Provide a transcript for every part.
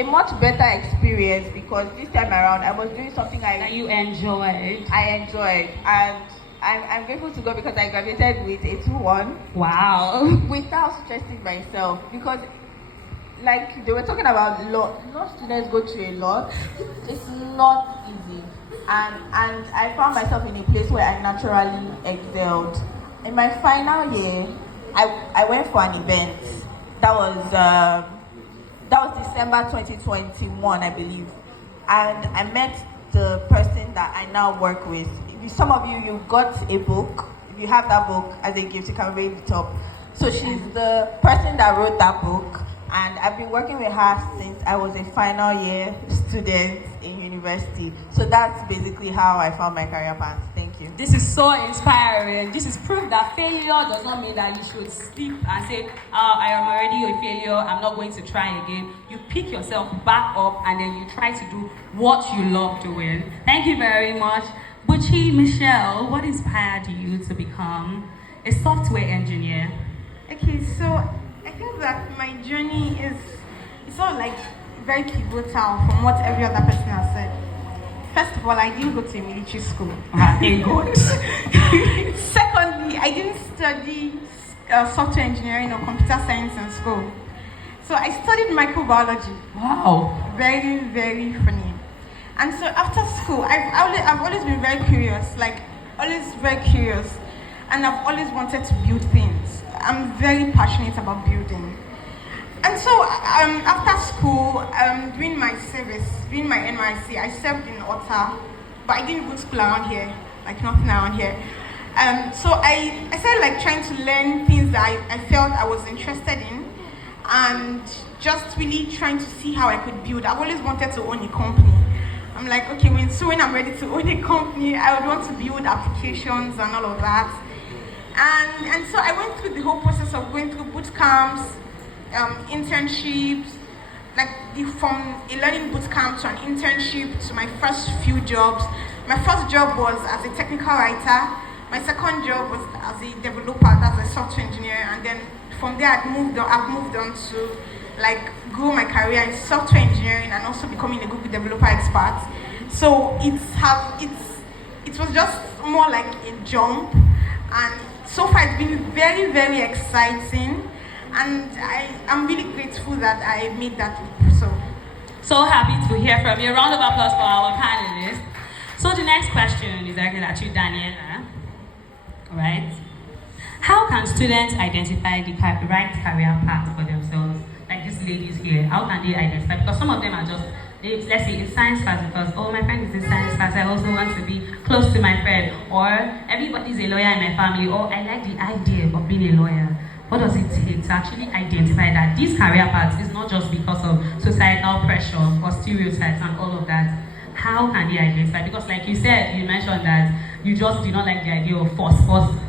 a much better experience because this time around I was doing something that you enjoyed. I enjoyed, and I'm grateful to God because I graduated with a 2-1. Wow. Without stressing myself, because like they were talking about law students go through a lot. It's not easy, and I found myself in a place where I naturally excelled. In my final year, I went for an event that was December 2021, I believe, and I met the person that I now work with. Some of you got a book. If you have that book as a gift, you can read it up. So she's the person that wrote that book, and I've been working with her since I was a final year student in university. So that's basically how I found my career path. Thank you. This is so inspiring. This is proof that failure does not mean that you should sleep and say, I am already a failure, I'm not going to try again. You pick yourself back up and then you try to do what you love doing. Thank you very much. Buchi, Michelle, what inspired you to become a software engineer? Okay, so I think that my journey is sort of like very pivotal from what every other person has said. First of all, I didn't go to a military school. Thank God. Secondly, I didn't study software engineering or computer science in school. So I studied microbiology. Wow. Very, very funny. And so after school, I've always been very curious, and I've always wanted to build things. I'm very passionate about building. And so after school, during my service, during my NYC, I served in Otta, but I didn't go to school around here, like nothing around here. So I started like trying to learn things that I felt I was interested in, and just really trying to see how I could build. I've always wanted to own a company. I'm like, okay, when I'm ready to own a company, I would want to build applications and all of that. And so I went through the whole process of going through boot camps, internships, from a learning boot camp to an internship to my first few jobs. My first job was as a technical writer. My second job was as a developer, as a software engineer, and then from there I've moved on to grow my career in software engineering and also becoming a Google developer expert. So it was just more like a jump, and so far it's been very, very exciting, and I'm really grateful that I made that leap. So happy to hear from you. A round of applause for our panelists. So the next question is directed at you, Daniela. Right? How can students identify the right career path for themselves? Like these ladies here, how can they identify? Because some of them are just, let's say, in science class because, oh, my friend is in science class, I also want to be close to my friend. Or everybody's a lawyer in my family, or I like the idea of being a lawyer. What does it take to actually identify that this career path is not just because of societal pressure or stereotypes and all of that? How can they identify? Because like you said, you mentioned that you just do not like the idea of force.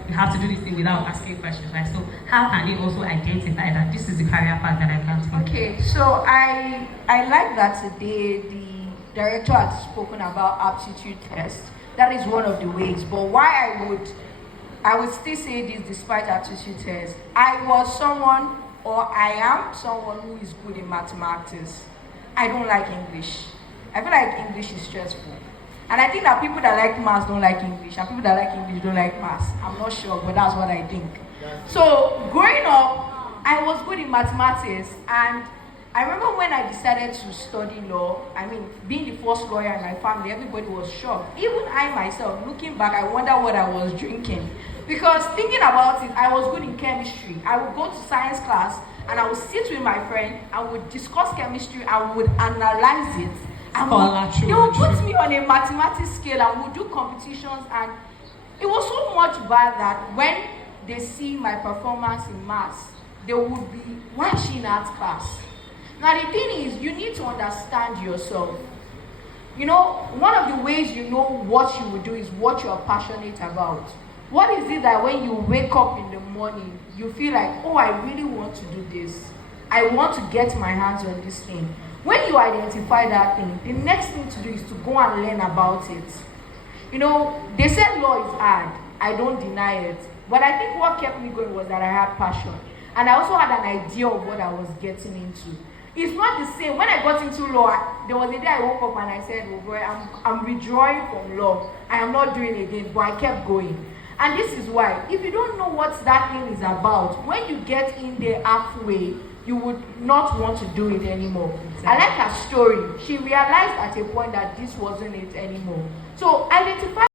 You have to do this thing without asking questions, right? So how can they also identify that this is the career path that I can take? Okay, so I like that today the director has spoken about aptitude test. That is one of the ways. But why I would still say this despite aptitude test. I am someone who is good in mathematics. I don't like English. I feel like English is stressful. And I think that people that like maths don't like English, and people that like English don't like maths. I'm not sure, but that's what I think. So growing up, I was good in mathematics, and I remember when I decided to study law, being the first lawyer in my family, everybody was shocked. Even I myself, looking back, I wonder what I was drinking. Because thinking about it, I was good in chemistry. I would go to science class, and I would sit with my friend, and would discuss chemistry, and would analyze it. And they would put me on a mathematics scale, and would do competitions, and it was so much bad that when they see my performance in maths, they would be, why is she in art class? Now the thing is, you need to understand yourself. One of the ways you know what you will do is what you are passionate about. What is it that when you wake up in the morning, you feel like, oh, I really want to do this. I want to get my hands on this thing. When you identify that thing, the next thing to do is to go and learn about it. They said law is hard. I don't deny it. But I think what kept me going was that I had passion. And I also had an idea of what I was getting into. It's not the same. When I got into law, there was a day I woke up and I said, oh boy, I'm withdrawing from law. I am not doing it again, but I kept going. And this is why, if you don't know what that thing is about, when you get in there halfway, you would not want to do it anymore. Exactly. I like her story. She realized at a point that this wasn't it anymore. So identify